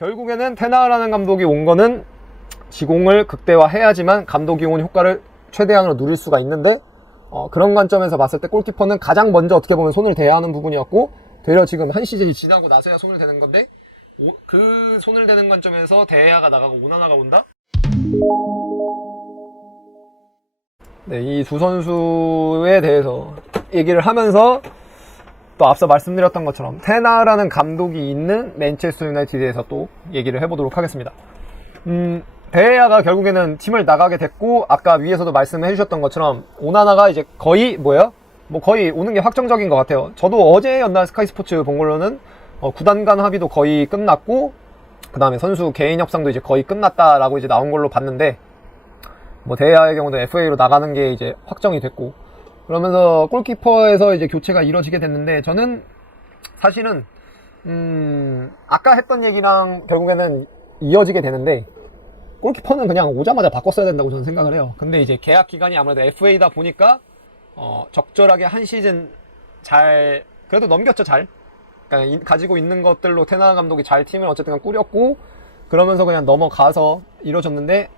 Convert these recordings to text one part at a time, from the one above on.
결국에는 테나라는 감독이 온 거는 지공을 극대화해야지만 감독이 온 효과를 최대한으로 누릴 수가 있는데 그런 관점에서 봤을 때 골키퍼는 가장 먼저 어떻게 보면 손을 대야 하는 부분이었고, 되려 지금 한 시즌이 지나고 나서야 손을 대는 건데, 그 손을 대는 관점에서 대야가 나가고 오나나가 온다? 네, 이 두 선수에 대해서 얘기를 하면서 또 앞서 말씀드렸던 것처럼 테나라는 감독이 있는 맨체스터 유나이티드에서 또 얘기를 해보도록 하겠습니다. 데헤아가 결국에는 팀을 나가게 됐고, 아까 위에서도 말씀해 주셨던 것처럼 오나나가 이제 거의 거의 오는 게 확정적인 것 같아요. 저도 어제였나 스카이 스포츠 본 걸로는 구단 간 합의도 거의 끝났고, 그 다음에 선수 개인 협상도 이제 거의 끝났다라고 이제 나온 걸로 봤는데, 데헤아의 경우도 FA로 나가는 게 이제 확정이 됐고, 그러면서 골키퍼에서 이제 교체가 이루어지게 됐는데, 저는 사실은 아까 했던 얘기랑 결국에는 이어지게 되는데, 골키퍼는 그냥 오자마자 바꿨어야 된다고 저는 생각을 해요. 근데 이제 계약 기간이 아무래도 FA다 보니까 적절하게 한 시즌 잘 그래도 넘겼죠. 잘 그러니까 가지고 있는 것들로 테나 감독이 잘 팀을 어쨌든 꾸렸고, 그러면서 그냥 넘어가서 이루어졌는데,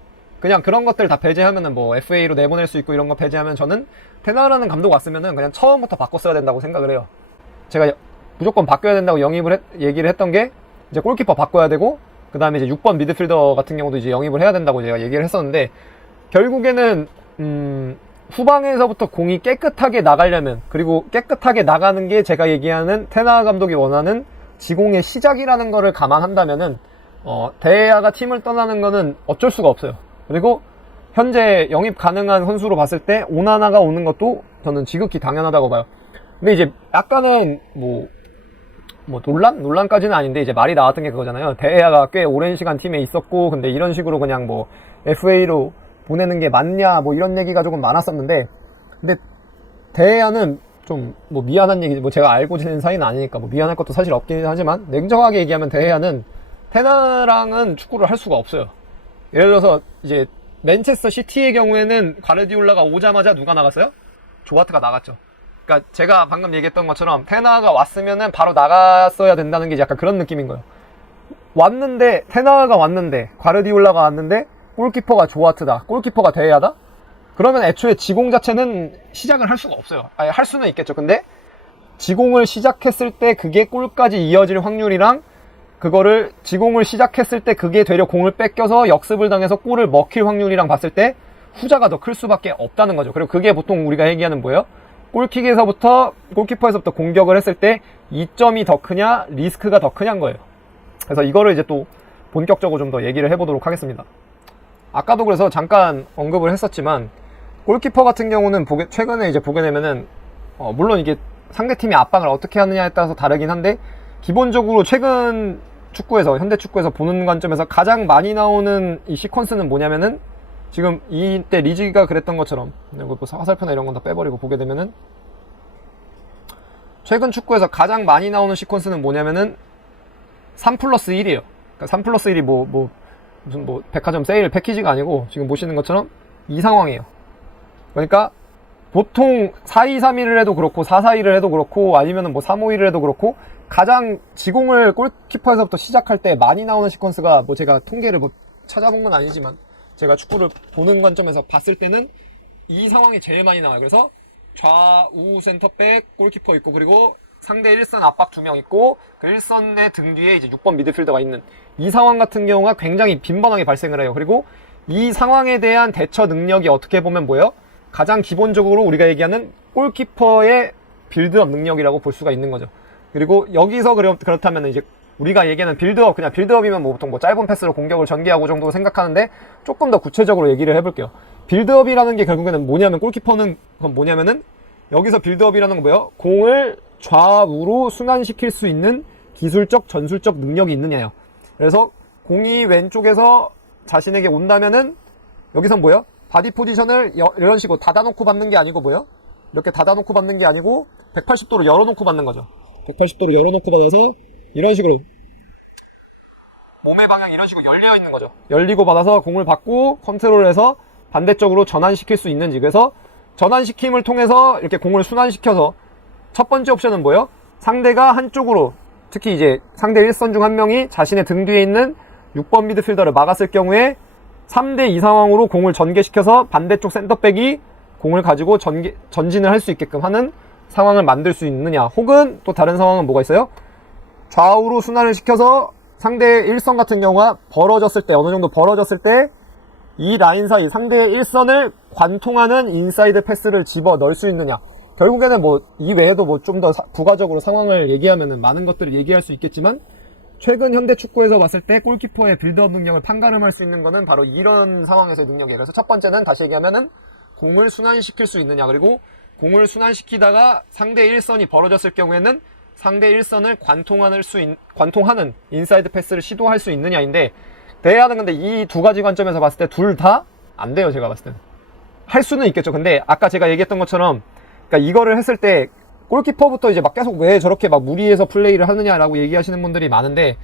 그냥 그런 것들 다 배제하면은 FA로 내보낼 수 있고 이런 거 배제하면 저는 테나라는 감독 왔으면은 그냥 처음부터 바꿨어야 된다고 생각을 해요. 제가 무조건 바뀌어야 된다고 얘기를 했던 게, 이제 골키퍼 바꿔야 되고, 그 다음에 이제 6번 미드필더 같은 경우도 이제 영입을 해야 된다고 제가 얘기를 했었는데, 결국에는 후방에서부터 공이 깨끗하게 나가려면, 그리고 깨끗하게 나가는 게 제가 얘기하는 테나 감독이 원하는 지공의 시작이라는 거를 감안한다면은 데헤아가 팀을 떠나는 거는 어쩔 수가 없어요. 그리고 현재 영입 가능한 선수로 봤을 때 오나나가 오는 것도 저는 지극히 당연하다고 봐요. 근데 이제 약간은 논란까지는 아닌데, 이제 말이 나왔던 게 그거잖아요. 데헤아가 꽤 오랜 시간 팀에 있었고, 근데 이런 식으로 그냥 FA로 보내는 게 맞냐, 이런 얘기가 조금 많았었는데, 근데 데헤아는 좀 미안한 얘기, 제가 알고 지낸 사이는 아니니까 미안할 것도 사실 없긴 하지만, 냉정하게 얘기하면 데헤아는 테나랑은 축구를 할 수가 없어요. 예를 들어서 이제 맨체스터 시티의 경우에는 과르디올라가 오자마자 누가 나갔어요? 조아트가 나갔죠. 그러니까 제가 방금 얘기했던 것처럼 테나가 왔으면은 바로 나갔어야 된다는 게 약간 그런 느낌인 거예요. 테나가 왔는데, 과르디올라가 왔는데, 골키퍼가 조아트다, 골키퍼가 데헤아다? 그러면 애초에 지공 자체는 시작을 할 수가 없어요. 아니, 할 수는 있겠죠. 근데 지공을 시작했을 때 그게 골까지 이어질 확률이랑, 그거를 지공을 시작했을 때 그게 되려 공을 뺏겨서 역습을 당해서 골을 먹힐 확률이랑 봤을 때 후자가 더 클 수밖에 없다는 거죠. 그리고 그게 보통 우리가 얘기하는 뭐예요? 골키퍼에서부터 공격을 했을 때 이점이 더 크냐, 리스크가 더 크냐인 거예요. 그래서 이거를 이제 또 본격적으로 좀 더 얘기를 해보도록 하겠습니다. 아까도 그래서 잠깐 언급을 했었지만, 골키퍼 같은 경우는 최근에 이제 보게 되면은, 물론 이게 상대팀이 압박을 어떻게 하느냐에 따라서 다르긴 한데, 기본적으로 최근 축구에서, 현대 축구에서 보는 관점에서 가장 많이 나오는 이 시퀀스는 뭐냐면은, 지금 이때 리즈가 그랬던 것처럼, 화살표나 이런 건 다 빼버리고 보게 되면은, 최근 축구에서 가장 많이 나오는 시퀀스는 뭐냐면은 3+1이에요. 그러니까 3+1이 무슨 백화점 세일 패키지가 아니고, 지금 보시는 것처럼 이 상황이에요. 그러니까 보통 4-2-3-1을 해도 그렇고 4-4-2를 해도 그렇고, 아니면은 3-5-1을 해도 그렇고, 가장 지공을 골키퍼에서부터 시작할 때 많이 나오는 시퀀스가, 제가 통계를 찾아본 건 아니지만 제가 축구를 보는 관점에서 봤을 때는 이 상황이 제일 많이 나와요. 그래서 좌우 센터백 골키퍼 있고, 그리고 상대 1선 압박 2명 있고, 그 1선의 등 뒤에 이제 6번 미드필더가 있는 이 상황 같은 경우가 굉장히 빈번하게 발생을 해요. 그리고 이 상황에 대한 대처 능력이 어떻게 보면 가장 기본적으로 우리가 얘기하는 골키퍼의 빌드업 능력이라고 볼 수가 있는 거죠. 그리고 여기서 그렇다면 이제 우리가 얘기하는 빌드업, 그냥 빌드업이면 보통 짧은 패스로 공격을 전개하고 정도로 생각하는데, 조금 더 구체적으로 얘기를 해볼게요. 빌드업이라는 게 결국에는 뭐냐면, 골키퍼는 그건 뭐냐면은, 여기서 빌드업이라는 건 뭐예요? 공을 좌우로 순환시킬 수 있는 기술적, 전술적 능력이 있느냐요. 그래서 공이 왼쪽에서 자신에게 온다면은, 여기선 뭐예요? 바디 포지션을 이런 식으로 닫아놓고 받는 게 아니고 이렇게 닫아놓고 받는 게 아니고 180도로 열어놓고 받는 거죠. 180도로 열어놓고 받아서 이런 식으로 몸의 방향이 이런 식으로 열려 있는 거죠. 열리고 받아서 공을 받고 컨트롤해서 반대쪽으로 전환시킬 수 있는지. 그래서 전환시킴을 통해서 이렇게 공을 순환시켜서, 첫 번째 옵션은 뭐예요? 상대가 한쪽으로 특히 이제 상대 1선 중 한 명이 자신의 등 뒤에 있는 6번 미드필더를 막았을 경우에 3대2 상황으로 공을 전개시켜서 반대쪽 센터백이 공을 가지고 전진을 할 수 있게끔 하는 상황을 만들 수 있느냐, 혹은 또 다른 상황은 뭐가 있어요? 좌우로 순환을 시켜서 상대의 1선 같은 경우가 벌어졌을 때, 어느 정도 벌어졌을 때 이 라인 사이 상대의 1선을 관통하는 인사이드 패스를 집어 넣을 수 있느냐. 결국에는 뭐 이 외에도 뭐 좀 더 부가적으로 상황을 얘기하면은 많은 것들을 얘기할 수 있겠지만, 최근 현대 축구에서 봤을 때 골키퍼의 빌드업 능력을 판가름할 수 있는 거는 바로 이런 상황에서의 능력이에요. 그래서 첫 번째는 다시 얘기하면은 공을 순환시킬 수 있느냐, 그리고 공을 순환시키다가 상대 1선이 벌어졌을 경우에는 상대 1선을 관통하는 인사이드 패스를 시도할 수 있느냐인데, 대야는 근데 이 두 가지 관점에서 봤을 때 둘 다 안 돼요. 제가 봤을 때는 할 수는 있겠죠. 근데 아까 제가 얘기했던 것처럼, 그러니까 이거를 했을 때 골키퍼부터 이제 막 계속 왜 저렇게 막 무리해서 플레이를 하느냐라고 얘기하시는 분들이 많은데,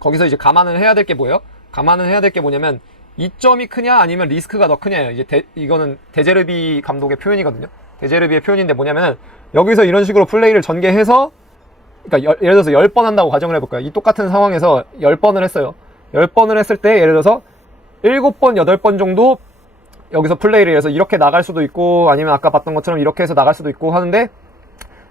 거기서 이제 감안을 해야 될 게 뭐예요? 감안을 해야 될 게 뭐냐면, 이점이 크냐 아니면 리스크가 더 크냐예요. 이제 이거는 데제르비 감독의 표현이거든요. 데제르비의 표현인데 뭐냐면은, 여기서 이런 식으로 플레이를 전개해서, 그러니까 예를 들어서 10번 한다고 가정을 해볼까요? 이 똑같은 상황에서 10번을 했어요. 10번을 했을 때 예를 들어서 7번, 8번 정도 여기서 플레이를 해서 이렇게 나갈 수도 있고, 아니면 아까 봤던 것처럼 이렇게 해서 나갈 수도 있고 하는데,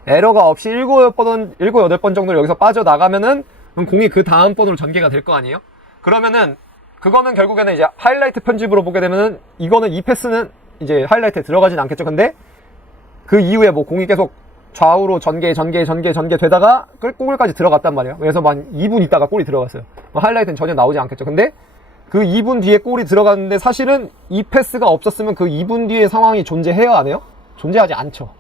에러가 없이 7, 8번 정도를 여기서 빠져나가면은 공이 그 다음 번으로 전개가 될 거 아니에요? 그러면은 그거는 결국에는 이제 하이라이트 편집으로 보게 되면은, 이거는 이 패스는 이제 하이라이트에 들어가진 않겠죠. 근데 그 이후에 뭐 공이 계속 좌우로 전개 되다가 골까지 들어갔단 말이에요. 그래서 한 2분 있다가 골이 들어갔어요. 하이라이트는 전혀 나오지 않겠죠. 근데 그 2분 뒤에 골이 들어갔는데, 사실은 이 패스가 없었으면 그 2분 뒤에 상황이 존재해요, 안 해요? 존재하지 않죠.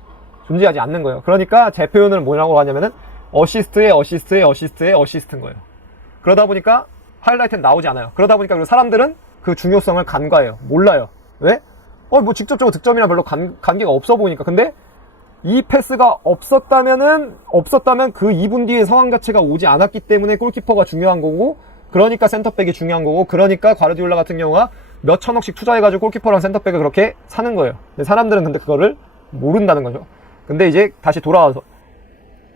존재하지 않는 거예요. 그러니까 제 표현을 뭐라고 하냐면은 어시스트인 거예요. 그러다 보니까 하이라이트는 나오지 않아요. 그러다 보니까 그리고 사람들은 그 중요성을 간과해요. 몰라요. 왜? 뭐 직접적으로 득점이랑 별로 관계가 없어 보이니까. 근데 이 패스가 없었다면 그 2분 뒤에 상황 자체가 오지 않았기 때문에 골키퍼가 중요한 거고, 그러니까 센터백이 중요한 거고, 그러니까 과르디올라 같은 경우가 몇 천억씩 투자해가지고 골키퍼랑 센터백을 그렇게 사는 거예요. 근데 사람들은 근데 그거를 모른다는 거죠. 근데 이제 다시 돌아와서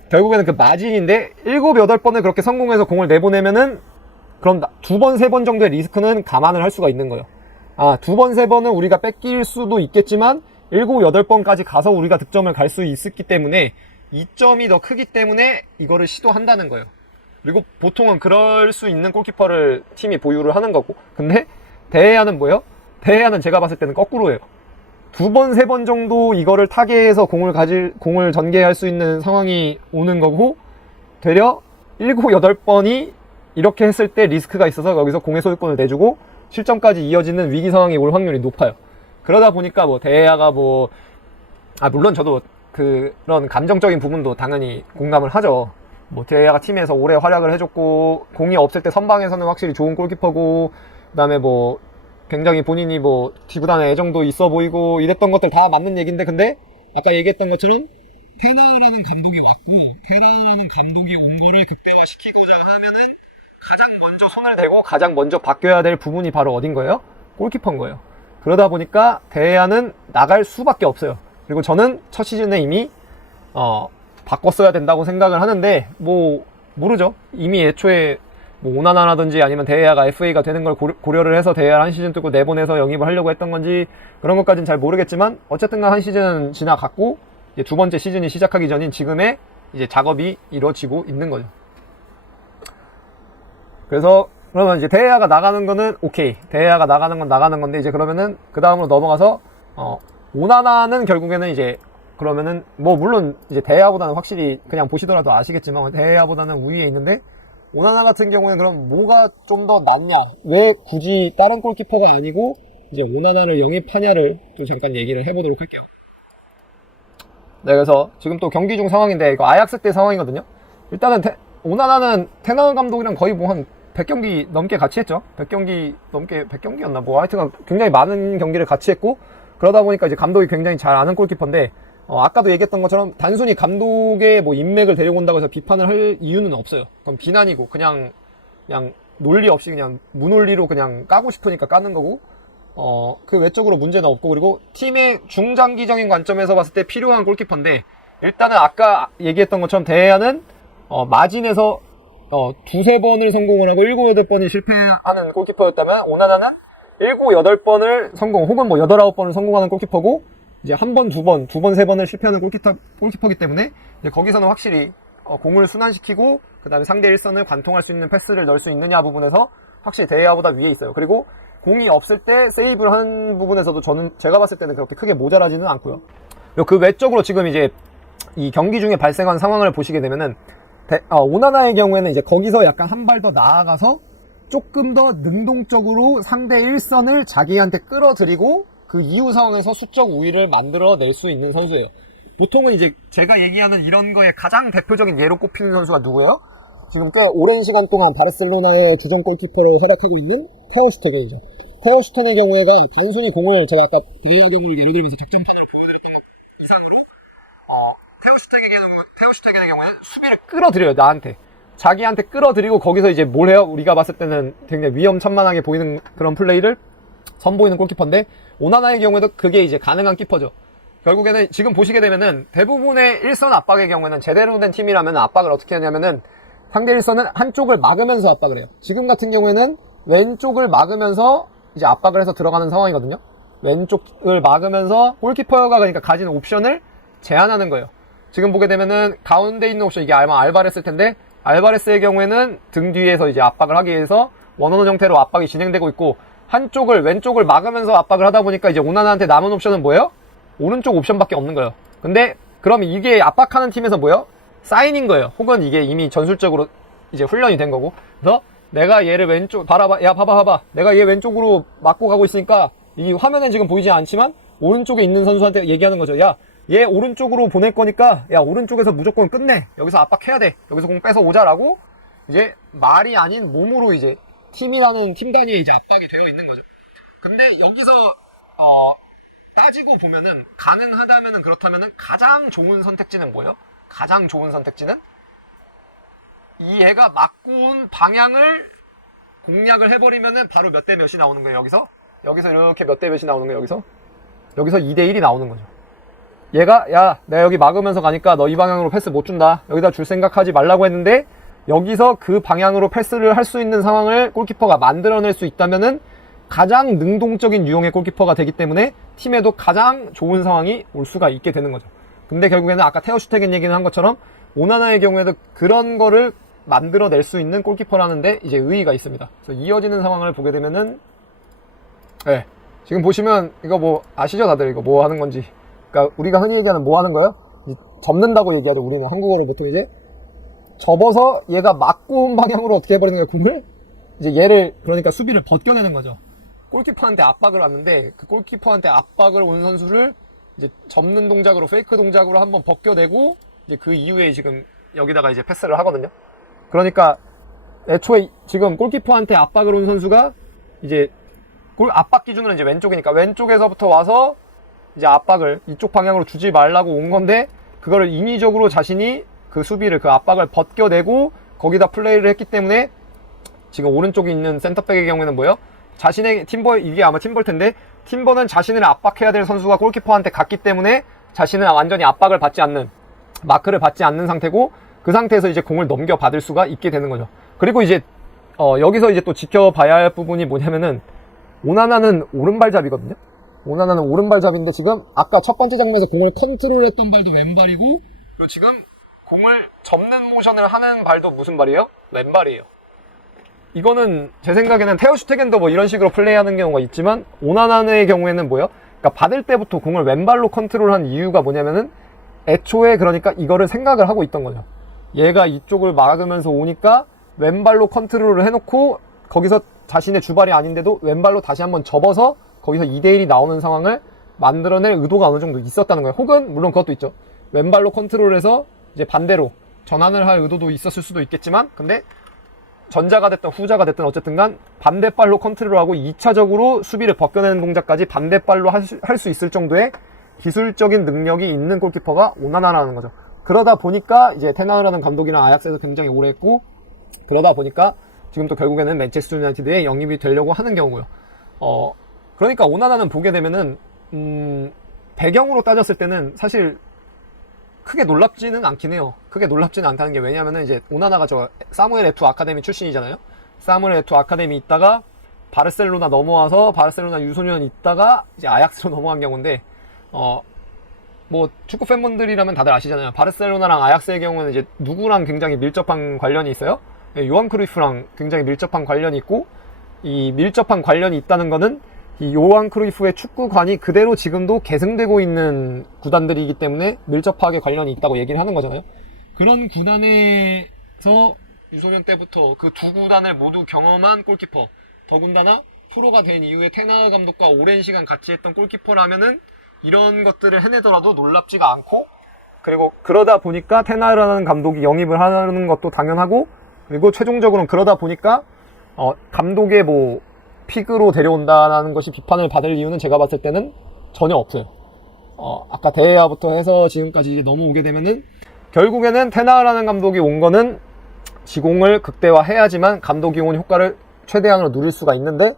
결국에는 그 마진인데, 7, 8번을 그렇게 성공해서 공을 내보내면은, 그럼 2번, 3번 정도의 리스크는 감안을 할 수가 있는 거예요. 2번, 3번은 우리가 뺏길 수도 있겠지만 7, 8번까지 가서 우리가 득점을 갈 수 있었기 때문에 이점이 더 크기 때문에 이거를 시도한다는 거예요. 그리고 보통은 그럴 수 있는 골키퍼를 팀이 보유를 하는 거고, 근데 대해야는 뭐예요? 대해야는 제가 봤을 때는 거꾸로예요. 2번, 3번 정도 이거를 타겟해서 공을 전개할 수 있는 상황이 오는 거고, 되려 7, 8번이 이렇게 했을 때 리스크가 있어서 여기서 공의 소유권을 내주고 실점까지 이어지는 위기 상황이 올 확률이 높아요. 그러다 보니까 뭐 대야가 물론 저도 그런 감정적인 부분도 당연히 공감을 하죠. 뭐 대야가 팀에서 오래 활약을 해줬고, 공이 없을 때 선방에서는 확실히 좋은 골키퍼고, 그다음에 뭐 굉장히 본인이 뭐 뒷구단에 애정도 있어 보이고 이랬던 것들 다 맞는 얘기인데, 근데 아까 얘기했던 것처럼 테나우라는 감독이 왔고, 테나우라는 감독이 온 거를 극대화시키고자 하면은 가장 먼저 손을 대고 가장 먼저 바뀌어야 될 부분이 바로 어딘 거예요? 골키퍼인 거예요. 그러다 보니까 대야는 나갈 수밖에 없어요. 그리고 저는 첫 시즌에 이미 바꿨어야 된다고 생각을 하는데, 뭐 모르죠. 이미 애초에 뭐 오나나라든지 아니면 대야가 FA가 되는 걸 고려를 해서 대야를 한 시즌 뜨고 내보내서 영입을 하려고 했던 건지 그런 것까지는 잘 모르겠지만, 어쨌든 한 시즌 지나갔고 이제 두 번째 시즌이 시작하기 전인 지금의 이제 작업이 이루어지고 있는 거죠. 그래서 그러면 이제 대야가 나가는 거는 오케이, 대야가 나가는 건 나가는 건데, 이제 그러면은 그 다음으로 넘어가서 오나나는 결국에는 이제 그러면은 뭐 물론 이제 대야보다는 확실히 그냥 보시더라도 아시겠지만 대야보다는 우위에 있는데, 오나나 같은 경우에는 그럼 뭐가 좀 더 낫냐, 왜 굳이 다른 골키퍼가 아니고 이제 오나나를 영입하냐를 또 잠깐 얘기를 해보도록 할게요. 네, 그래서 지금 또 경기 중 상황인데, 이거 아약스 때 상황이거든요. 일단은 오나나는 테나우 감독이랑 거의 뭐 한 100경기 넘게 같이 했죠. 100경기 넘게, 100경기였나? 뭐 하여튼 굉장히 많은 경기를 같이 했고, 그러다 보니까 이제 감독이 굉장히 잘 아는 골키퍼인데, 아까도 얘기했던 것처럼 단순히 감독의 뭐 인맥을 데려온다고 해서 비판을 할 이유는 없어요. 그건 비난이고, 그냥 논리 없이 그냥 무논리로 그냥 까고 싶으니까 까는 거고, 그 외적으로 문제는 없고, 그리고 팀의 중장기적인 관점에서 봤을 때 필요한 골키퍼인데, 일단은 아까 얘기했던 것처럼 대야는 마진에서 두세 번을 성공을 하고 7, 8번이 실패하는 골키퍼였다면 오나나는 7, 8번을 성공 혹은 뭐 8, 9번을 성공하는 골키퍼고 이제 한 번, 두 번, 3번을 실패하는 골키퍼이기 때문에 이제 거기서는 확실히 공을 순환시키고 그 다음에 상대 일선을 관통할 수 있는 패스를 넣을 수 있느냐 부분에서 확실히 대야보다 위에 있어요. 그리고 공이 없을 때 세이브를 하는 부분에서도 제가 봤을 때는 그렇게 크게 모자라지는 않고요. 그 외적으로 지금 이제 이 경기 중에 발생한 상황을 보시게 되면은 오나나의 경우에는 이제 거기서 약간 한 발 더 나아가서 조금 더 능동적으로 상대 일선을 자기한테 끌어들이고 그 이후 상황에서 수적 우위를 만들어낼 수 있는 선수예요. 보통은 이제 제가 얘기하는 이런 거에 가장 대표적인 예로 꼽히는 선수가 누구예요? 지금 꽤 오랜 시간 동안 바르셀로나의 주전 골키퍼로 활약하고 있는 테오 슈테겐이죠. 테오 슈테겐의 경우에가 단순히 공을 제가 아까 대야경을 예로 들면서 작전판을 보여드렸던 것 이상으로 테오 슈테겐의 경우에 수비를 끌어들여요. 나한테. 자기한테 끌어들이고 거기서 이제 뭘 해요? 우리가 봤을 때는 굉장히 위험천만하게 보이는 그런 플레이를 선보이는 골키퍼인데 오나나의 경우에도 그게 이제 가능한 키퍼죠. 결국에는 지금 보시게 되면은 대부분의 일선 압박의 경우에는 제대로 된 팀이라면 압박을 어떻게 하냐면은 상대 일선은 한쪽을 막으면서 압박을 해요. 지금 같은 경우에는 왼쪽을 막으면서 이제 압박을 해서 들어가는 상황이거든요. 왼쪽을 막으면서 골키퍼가 그러니까 가진 옵션을 제한하는 거예요. 지금 보게 되면은 가운데 있는 옵션 이게 아마 알바레스일 텐데 알바레스의 경우에는 등 뒤에서 이제 압박을 하기 위해서 원원원 형태로 압박이 진행되고 있고 한쪽을 왼쪽을 막으면서 압박을 하다 보니까 이제 오나나한테 남은 옵션은 뭐예요? 오른쪽 옵션밖에 없는 거예요. 근데 그럼 이게 압박하는 팀에서 뭐예요? 사인인 거예요. 혹은 이게 이미 전술적으로 이제 훈련이 된 거고. 그래서 내가 얘를 왼쪽 봐봐. 내가 얘 왼쪽으로 막고 가고 있으니까 이 화면엔 지금 보이지 않지만 오른쪽에 있는 선수한테 얘기하는 거죠. 야, 얘 오른쪽으로 보낼 거니까 야, 오른쪽에서 무조건 끝내. 여기서 압박해야 돼. 여기서 공 뺏어 오자라고 이제 말이 아닌 몸으로 이제 팀이라는 팀 단위에 이제 압박이 되어 있는 거죠. 근데 여기서 따지고 보면은 가능하다면은 그렇다면은 가장 좋은 선택지는 뭐예요? 가장 좋은 선택지는 이 애가 막고 온 방향을 공략을 해버리면은 바로 몇 대 몇이 나오는 거예요. 여기서 이렇게 몇 대 몇이 나오는 거예요. 여기서 2대1이 나오는 거죠. 얘가 야 내가 여기 막으면서 가니까 너 이 방향으로 패스 못 준다. 여기다 줄 생각하지 말라고 했는데 여기서 그 방향으로 패스를 할 수 있는 상황을 골키퍼가 만들어낼 수 있다면은 가장 능동적인 유형의 골키퍼가 되기 때문에 팀에도 가장 좋은 상황이 올 수가 있게 되는 거죠. 근데 결국에는 아까 테오 슈테겐 얘기는 한 것처럼 오나나의 경우에도 그런 거를 만들어낼 수 있는 골키퍼라는데 이제 의의가 있습니다. 그래서 이어지는 상황을 보게 되면은 네, 지금 보시면 이거 뭐 아시죠 다들 이거 뭐 하는 건지. 그러니까 우리가 흔히 얘기하는 뭐 하는 거예요? 접는다고 얘기하죠. 우리는 한국어로 보통 이제 접어서 얘가 맞고 온 방향으로 어떻게 해버리는 거예요? 공을 이제 얘를 그러니까 수비를 벗겨내는 거죠. 골키퍼한테 압박을 왔는데 그 골키퍼한테 압박을 온 선수를 이제 접는 동작으로 페이크 동작으로 한번 벗겨내고 이제 그 이후에 지금 여기다가 이제 패스를 하거든요. 그러니까 애초에 지금 골키퍼한테 압박을 온 선수가 이제 압박 기준으로 이제 왼쪽이니까 왼쪽에서부터 와서 이제 압박을 이쪽 방향으로 주지 말라고 온 건데 그거를 인위적으로 자신이 그 수비를 그 압박을 벗겨내고 거기다 플레이를 했기 때문에 지금 오른쪽에 있는 센터백의 경우에는 뭐예요? 자신의 이게 아마 팀버일 텐데 팀버는 자신을 압박해야 될 선수가 골키퍼한테 갔기 때문에 자신은 완전히 압박을 받지 않는 마크를 받지 않는 상태고 그 상태에서 이제 공을 넘겨받을 수가 있게 되는 거죠. 그리고 이제 여기서 이제 또 지켜봐야 할 부분이 뭐냐면은 오나나는 오른발잡이거든요. 오나나는 오른발잡이인데 지금 아까 첫 번째 장면에서 공을 컨트롤했던 발도 왼발이고 그리고 지금 공을 접는 모션을 하는 발도 무슨 발이에요? 왼발이에요. 이거는 제 생각에는 테오 슈테겐도 뭐 이런 식으로 플레이하는 경우가 있지만 오나나의 경우에는 뭐예요? 그러니까 받을 때부터 공을 왼발로 컨트롤한 이유가 뭐냐면은 애초에 그러니까 이거를 생각을 하고 있던 거죠. 얘가 이쪽을 막으면서 오니까 왼발로 컨트롤을 해놓고 거기서 자신의 주발이 아닌데도 왼발로 다시 한번 접어서 거기서 2대1이 나오는 상황을 만들어낼 의도가 어느 정도 있었다는 거예요. 혹은 물론 그것도 있죠. 왼발로 컨트롤해서 이제 반대로 전환을 할 의도도 있었을 수도 있겠지만 근데 전자가 됐든 후자가 됐든 어쨌든 간 반대발로 컨트롤하고 2차적으로 수비를 벗겨내는 동작까지 반대발로 할 수 있을 정도의 기술적인 능력이 있는 골키퍼가 오나나라는 거죠. 그러다 보니까 이제 테나우라는 감독이랑 아약스에서 굉장히 오래 했고 그러다 보니까 지금 또 결국에는 맨체스터 유나이티드에 영입이 되려고 하는 경우고요. 그러니까 오나나는 보게 되면은 배경으로 따졌을 때는 사실 크게 놀랍지는 않긴 해요. 크게 놀랍지는 않다는 게 왜냐면은 이제 오나나가 저 사무엘 에투 아카데미 출신이잖아요. 사무엘 에투 아카데미 있다가 바르셀로나 넘어와서 바르셀로나 유소년 있다가 이제 아약스로 넘어간 경우인데 뭐 축구 팬분들이라면 다들 아시잖아요. 바르셀로나랑 아약스의 경우는 이제 누구랑 굉장히 밀접한 관련이 있어요? 요한 크루이프랑 굉장히 밀접한 관련이 있고, 이 밀접한 관련이 있다는 거는 이 요한 크루이프의 축구관이 그대로 지금도 계승되고 있는 구단들이기 때문에 밀접하게 관련이 있다고 얘기를 하는 거잖아요. 그런 구단에서 유소년 때부터 그 두 구단을 모두 경험한 골키퍼, 더군다나 프로가 된 이후에 테나흐 감독과 오랜 시간 같이 했던 골키퍼라면은 이런 것들을 해내더라도 놀랍지가 않고, 그리고 그러다 보니까 테나흐라는 감독이 영입을 하는 것도 당연하고, 그리고 최종적으로는 그러다 보니까 감독의 뭐 픽으로 데려온다는 것이 비판을 받을 이유는 제가 봤을 때는 전혀 없어요. 아까 대회야부터 해서 지금까지 이제 넘어오게 되면은 결국에는 테나흐라는 감독이 온 거는 지공을 극대화해야지만 감독이 온 효과를 최대한으로 누릴 수가 있는데,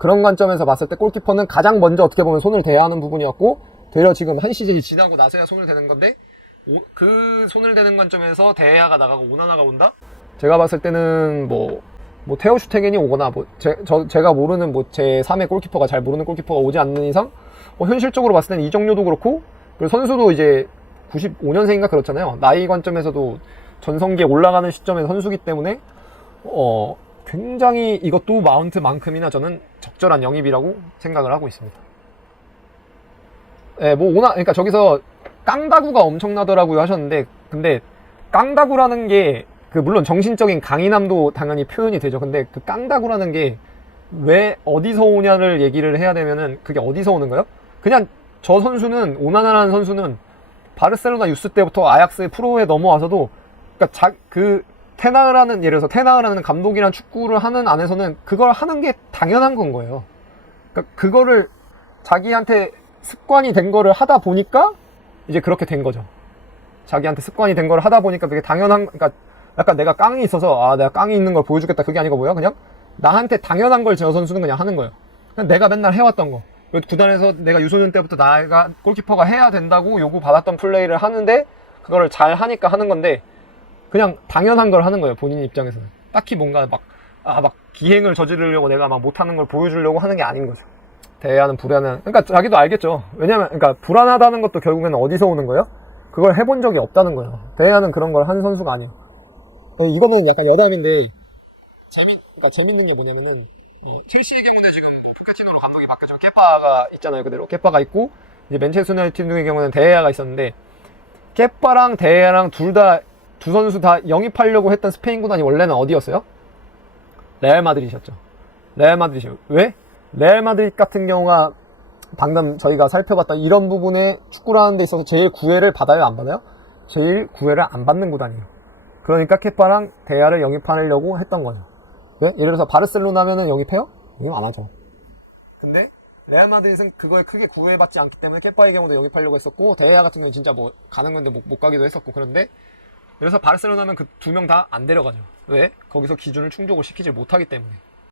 그런 관점에서 봤을 때 골키퍼는 가장 먼저 어떻게 보면 손을 대야 하는 부분이었고, 되려 지금 한 시즌이 지나고 나서야 손을 대는 건데, 그 손을 대는 관점에서 대야가 나가고 오나나가 온다? 제가 봤을 때는 뭐 테오 슈테겐이 오거나 제가 모르는 제 3의 골키퍼가 잘 모르는 골키퍼가 오지 않는 이상 현실적으로 봤을 때는 이정료도 그렇고, 그리고 선수도 이제 95년생인가 그렇잖아요. 나이 관점에서도 전성기에 올라가는 시점의 선수기 때문에 굉장히 이것도 마운트만큼이나 저는 적절한 영입이라고 생각을 하고 있습니다. 예, 그러니까 저기서 깡다구가 엄청나더라고요 하셨는데, 근데 깡다구라는 게 물론 정신적인 강인함도 당연히 표현이 되죠. 근데 그 깡다구라는 게 왜 어디서 오냐를 얘기를 해야 되면은, 그게 어디서 오는 거예요? 그냥 저 선수는, 오나나라는 선수는 바르셀로나 유스 때부터 아약스의 프로에 넘어와서도, 그러니까 예를 들어서 테나흐라는 감독이란 축구를 하는 안에서는 그걸 하는 게 당연한 건 거예요. 그러니까 그거를 자기한테 습관이 된 거를 하다 보니까 이제 그렇게 된 거죠. 자기한테 습관이 된 거를 하다 보니까 그게 그러니까 약간 내가 깡이 있어서 내가 깡이 있는 걸 보여주겠다, 그게 아니고 뭐야, 그냥 나한테 당연한 걸 저 선수는 그냥 하는 거예요. 그냥 내가 맨날 해왔던 거, 구단에서 내가 유소년 때부터 내가 골키퍼가 해야 된다고 요구받았던 플레이를 하는데 그거를 잘 하니까 하는 건데, 그냥 당연한 걸 하는 거예요, 본인 입장에서는. 딱히 뭔가 막 기행을 저지르려고 내가 막 못하는 걸 보여주려고 하는 게 아닌 거죠. 대야는 불안한, 그러니까 자기도 알겠죠. 왜냐면, 그러니까 불안하다는 것도 결국에는 어디서 오는 거예요? 그걸 해본 적이 없다는 거예요. 대야는 그런 걸 한 선수가 아니에요. 이거는 약간 여담인데, 그러니까 재밌는 게 뭐냐면은, 첼시의 경우는 지금 포케티노로 감독이 바뀌었지만 케파가 있잖아요, 그대로. 케파가 있고, 이제 맨체스터 유나이티드의 경우는 대야가 있었는데, 케파랑 대야랑 두 선수 다 영입하려고 했던 스페인 구단이 원래는 어디였어요? 레알 마드리드였죠. 레알 마드리드. 왜? 레알 마드리드 같은 경우가 방금 저희가 살펴봤던 이런 부분에 축구를 하는 데 있어서 제일 구애를 받아요, 안 받아요? 제일 구애를 안 받는 구단이에요. 그러니까 케파랑 데야를 영입하려고 했던 거죠. 왜? 예를 들어서 바르셀로나면은 영입해요? 영입 안 하죠. 근데 레알 마드리드는 그거에 크게 구애받지 않기 때문에 케파의 경우도 영입하려고 했었고, 데야 같은 경우는 진짜 가는 건데 못 가기도 했었고, 그런데 그래서 바르셀로나면 그 두 명 다 안 데려가죠. 왜? 거기서 기준을 충족을 시키지 못하기 때문에.